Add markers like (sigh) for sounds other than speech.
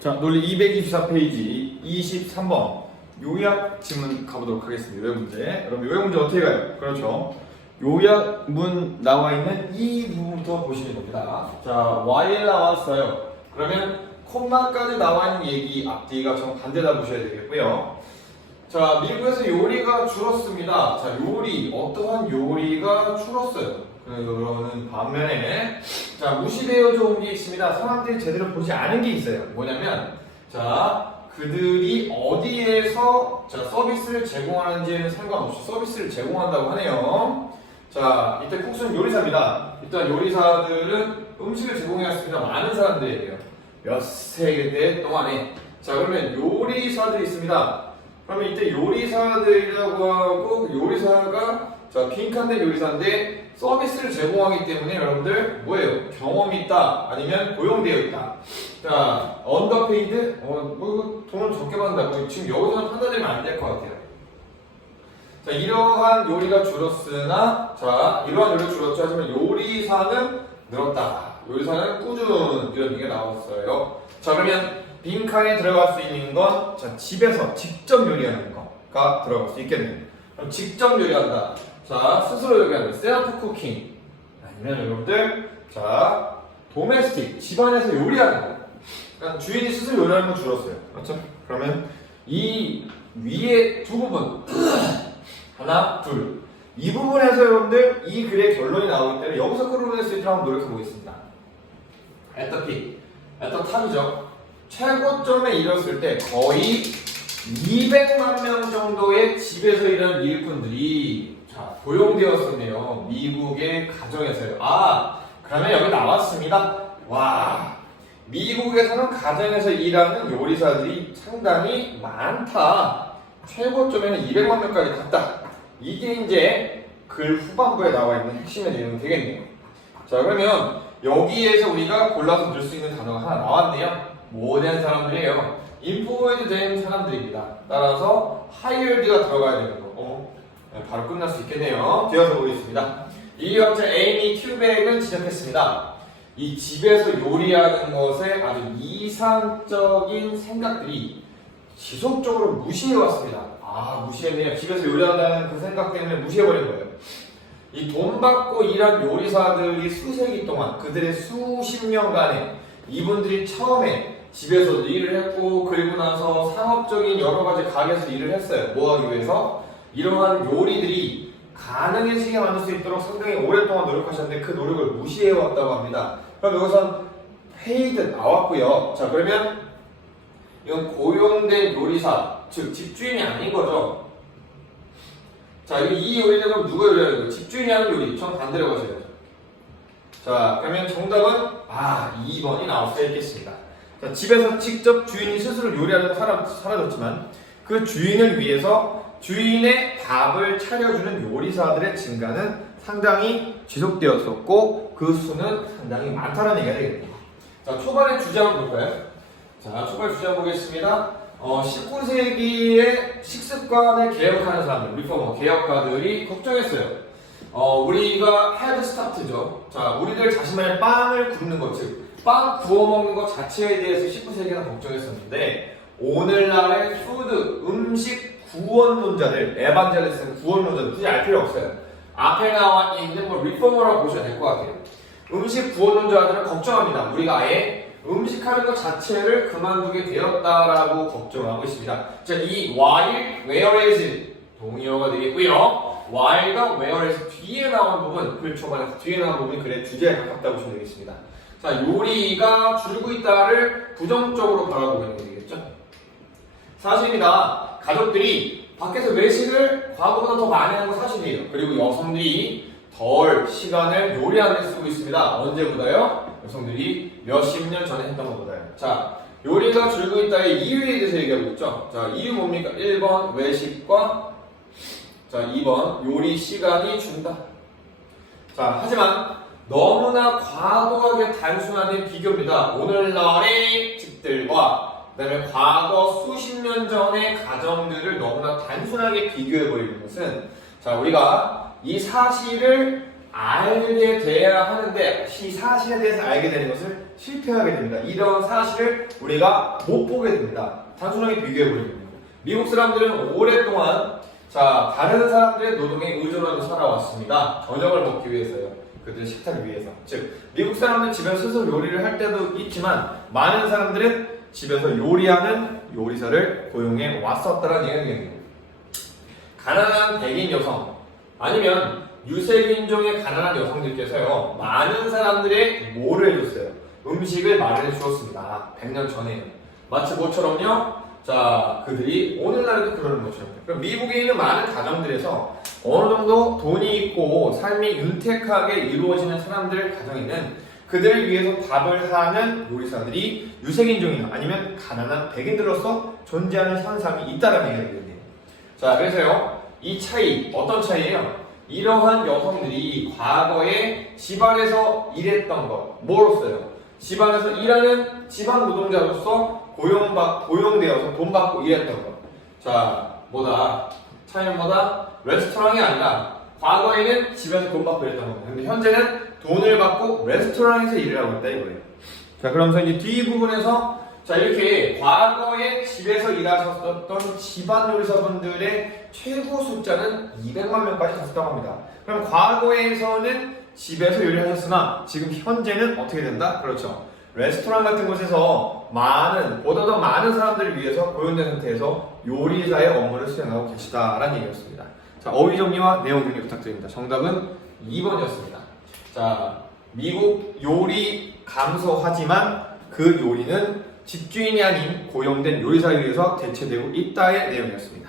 자, 논리 224페이지 23번 요약 지문 가보도록 하겠습니다. 요약 문제. 여러분 요약 문제 어떻게 가요? 그렇죠. 요약문 나와 있는 이 부분부터 보시면 됩니다. 자, while 나왔어요. 그러면 콤마까지 나와 있는 얘기 앞뒤가 정반대다 보셔야 되겠고요. 자, 미국에서 요리가 줄었습니다. 자, 요리, 어떠한 요리가 줄었어요. 그러는 반면에, 자, 무시되어져 온 게 있습니다. 사람들이 제대로 보지 않은 게 있어요. 뭐냐면, 자, 그들이 어디에서 자, 서비스를 제공하는지는 상관없이 서비스를 제공한다고 하네요. 자, 이때 콕수는 요리사입니다. 일단 요리사들은 음식을 제공해왔습니다. 많은 사람들에게요. 몇 세대 동안에. 자, 그러면 요리사들이 있습니다. 그러면 이때 요리사들이라고 하고 자 빈칸된 요리사인데 서비스를 제공하기 때문에 여러분들 뭐예요? 경험이 있다 아니면 고용되어 있다. 자 언더페이드 어 뭐 돈을 적게 받는다고 지금 여기서는 판단되면 안 될 것 같아요. 자 이러한 요리가 줄었으나 자 이러한 요리가 줄었죠 하지만 요리사는 늘었다. 요리사는 꾸준 이런 얘기가 나왔어요. 자 그러면 빈칸에 들어갈 수 있는 건 자, 집에서 직접 요리하는 거가 들어갈 수 있겠네요. 그럼 직접 요리한다. 자, 스스로 요리하는 셀프 쿠킹. 아니면 여러분들, 자, 도메스틱, 집안에서 요리하는 거. 그러니까 주인이 스스로 요리하는 건 줄었어요. 그렇죠? 그러면 이 위에 두 부분. (clears throat) 하나, 둘. 이 부분에서 여러분들 이 글의 결론이 나오기 때문에 여기서 끌어낼 수 있도록 한번 노력해 보겠습니다. at the top이죠. 최고점에 이뤘을 때 거의 200만 명 정도의 집에서 일하는 일꾼들이 자, 고용되었었네요. 미국의 가정에서요. 아, 그러면 여기 나왔습니다. 와, 미국에서는 가정에서 일하는 요리사들이 상당히 많다. 최고점에는 200만 명까지 갔다. 이게 이제 글 후반부에 나와 있는 핵심의 내용이 되겠네요. 자, 그러면 여기에서 우리가 골라서 넣을 수 있는 단어가 하나 나왔네요. 뭐된 사람들이에요. 인포웨이드 된 사람들입니다. 따라서 하이얼드가 들어가야 되는 거. 어, 네, 바로 끝날 수 있겠네요. 뒤어서 보겠습니다. 이 학자 에이미 큐백은 지적했습니다. 이 집에서 요리하는 것에 아주 이상적인 생각들이 지속적으로 무시해왔습니다. 아, 무시했네요. 집에서 요리한다는 그 생각 때문에 무시해버린 거예요. 이 돈 받고 일한 요리사들이 수세기 동안 그들의 수십 년간에 이분들이 처음에 집에서도 일을 했고 그리고 나서 상업적인 여러 가지 가게에서 일을 했어요. 뭐 하기 위해서? 이러한 요리들이 가능해지게 만들 수 있도록 상당히 오랫동안 노력하셨는데 그 노력을 무시해 왔다고 합니다. 그럼 여기선 페이드 나왔고요. 자 그러면 이건 고용된 요리사, 즉 집주인이 아닌 거죠. 자, 이- 이 요리는 그럼 누가 요리하는 거예요? 집주인이 하는 요리. 전 반대로 가셔야죠. 자, 그러면 정답은 아 2번이 나올 수 있겠습니다. 자, 집에서 직접 주인이 스스로 요리하는 사람 사라졌지만 그 주인을 위해서 주인의 밥을 차려주는 요리사들의 증가는 상당히 지속되었었고 그 수는 상당히 많다는 얘기가 되겠네요. 자, 초반의 주제 한번 볼까요? 자, 초반 주제 한번 보겠습니다. 어, 19세기의 식습관을 개혁하는 사람들, 리포머, 개혁가들이 걱정했어요. 어, 우리가 헤드 스타트죠. 자, 우리들 자신만의 빵을 굽는 것, 즉, 빵 구워 먹는 것 자체에 대해서 19세기는 걱정했었는데, 오늘날의 푸드, 음식 구원론자들, 에반젤리스트 구원론자들, 굳이 알 필요 없어요. 앞에 나와 있는 뭐 리포머라고 보셔야 될것 같아요. 음식 구원론자들은 걱정합니다. 우리가 아예 음식하는 것 자체를 그만두게 되었다라고 걱정하고 있습니다. 자, 이 while, whereas 동의어가 되겠고요. while과 whereas 뒤에 나온 부분, 글 초반에 뒤에 나온 부분이 글의 주제에 가깝다고 보시면 되겠습니다. 자, 요리가 줄고 있다를 부정적으로 바라보고 있는 게 되겠죠. 사실입니다. 가족들이 밖에서 외식을 과거보다 더 많이 하는 건 사실이에요. 그리고 여성들이 덜 시간을 요리하는 데 쓰고 있습니다. 언제보다요? 여성들이 몇십 년 전에 했던 것보다요. 자, 요리가 줄고 있다의 이유에 대해서 얘기하고 있죠. 자, 이유 뭡니까? 1번 외식과 자, 2번 요리 시간이 준다. 자, 하지만 너무나 과도하게 단순화된 비교입니다. 오늘날의 집들과 그다음에 과거 수십 년 전의 가정들을 너무나 단순하게 비교해 버리는 것은 자, 우리가 이 사실을 알게 돼야 하는데 이 사실에 대해서 알게 되는 것을 실패하게 됩니다. 이런 사실을 우리가 못 보게 됩니다. 단순하게 비교해 보면 미국 사람들은 오랫동안 자 다른 사람들의 노동에 의존하고 살아왔습니다. 저녁을 먹기 위해서요. 그들의 식탁을 위해서. 즉 미국 사람들은 집에서 스스로 요리를 할 때도 있지만 많은 사람들은 집에서 요리하는 요리사를 고용해 왔었다는 얘기입니다. 가난한 백인 여성 아니면 유색인종의 가난한 여성들께서요 많은 사람들의 뭐를 해줬어요. 음식을 마련해 주었습니다. 100년 전에는 마치 뭐처럼요 자 그들이 오늘날에도 그러는 것처럼. 그럼 미국에 있는 많은 가정들에서 어느 정도 돈이 있고 삶이 윤택하게 이루어지는 사람들 가정에는 그들을 위해서 밥을 하는 요리사들이 유색인종이나 아니면 가난한 백인들로서 존재하는 현상이 있다는 얘기가 되겠네요 자, 그래서요, 이 차이, 어떤 차이예요? 이러한 여성들이 과거에 집안에서 일했던 것, 뭐로써요? 집안에서 일하는 집안 노동자로서 고용받, 고용되어서 돈 받고 일했던 것. 자, 뭐다? 차이는 뭐다? 레스토랑이 아니라, 과거에는 집에서 돈 받고 일했던 겁니다. 근데 현재는 돈을 받고 레스토랑에서 일을 하고 있다 이거예요. 자, 그러면서 이제 뒷부분에서 자 이렇게 과거에 집에서 일하셨던 집안 요리사분들의 최고 숫자는 200만 명까지 갔었다고 합니다. 그럼 과거에서는 집에서 요리하셨으나 지금 현재는 어떻게 된다? 그렇죠. 레스토랑 같은 곳에서 많은 보다 더 많은 사람들을 위해서 고용된 상태에서 요리사의 업무를 수행하고 계시다라는 얘기였습니다. 자 어휘 정리와 내용 정리 부탁드립니다. 정답은 2번이었습니다. 자 미국 요리 감소하지만 그 요리는 집주인이 아닌 고용된 요리사에 의해서 대체되고 있다의 내용이었습니다.